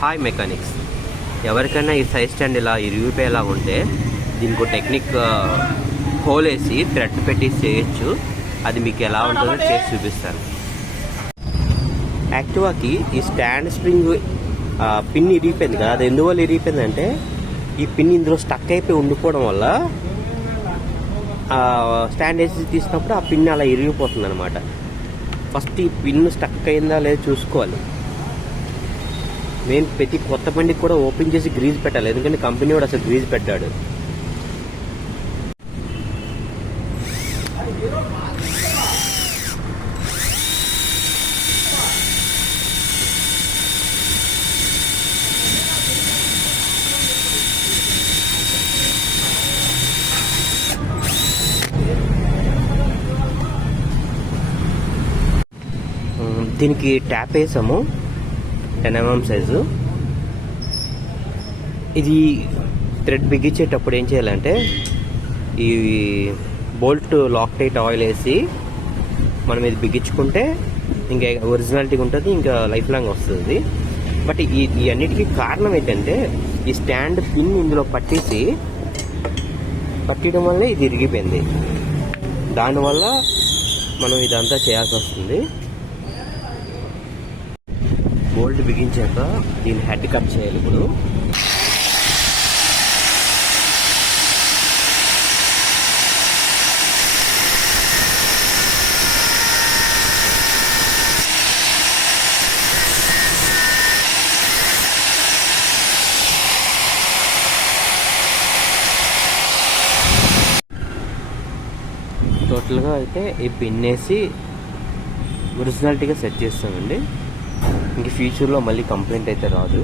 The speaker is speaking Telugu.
హాయ్ మెకానిక్స్, ఎవరికైనా ఈ సైజ్ స్టాండ్ ఇలా ఇరిగిపోయేలా ఉంటే దీనికి ఒక టెక్నిక్ హోల్ వేసి థ్రెడ్ పెట్టి చేయొచ్చు. అది మీకు ఎలా ఉంటుందో చేసి చూపిస్తాను. యాక్టివాకి ఈ స్టాండ్ స్ప్రింగ్ పిన్ ఇరిగిపోయింది కదా, అది ఎందువల్ల ఇరిగిపోయిందంటే ఈ పిన్ ఇందులో స్టక్ అయిపోయి ఉండిపోవడం వల్ల స్టాండ్ వేసి తీసినప్పుడు ఆ పిన్ అలా ఇరిగిపోతుంది అనమాట. ఫస్ట్ ఈ పిన్ స్టక్ అయిందా లేదా చూసుకోవాలి. మెయిన్ ప్రతి కొత్త బండికి కూడా ఓపెన్ చేసి గ్రీజ్ పెట్టాలి, ఎందుకంటే కంపెనీ కూడా అసలు గ్రీజ్ పెట్టాడు. దీనికి ట్యాప్ వేసాము 10 mm సైజు. ఇది థ్రెడ్ బిగించేటప్పుడు ఏం చేయాలంటే ఈ బోల్ట్ లాక్టైట్ ఆయిల్ వేసి మనం ఇది బిగించుకుంటే ఇంకా ఒరిజినాలిటీ ఉంటుంది, ఇంకా లైఫ్ లాంగ్ వస్తుంది. బట్ ఈ అన్నిటికీ కారణం ఏంటంటే ఈ స్టాండ్ పిన్ ఇందులో పట్టడం వల్లే ఇది ఇరిగిపోయింది. దానివల్ల మనం ఇదంతా చేయాల్సి వస్తుంది. బోల్ట్ బిగించాక దీన్ని హెడ్ కట్ చేయాలి. ఇప్పుడు టోటల్గా అయితే ఈ పిన్ వేసి ఒరిజినాలిటీగా సెట్ చేస్తామండి. ఇంక ఫ్యూచర్లో మళ్ళీ కంప్లైంట్ అయితే రాదు.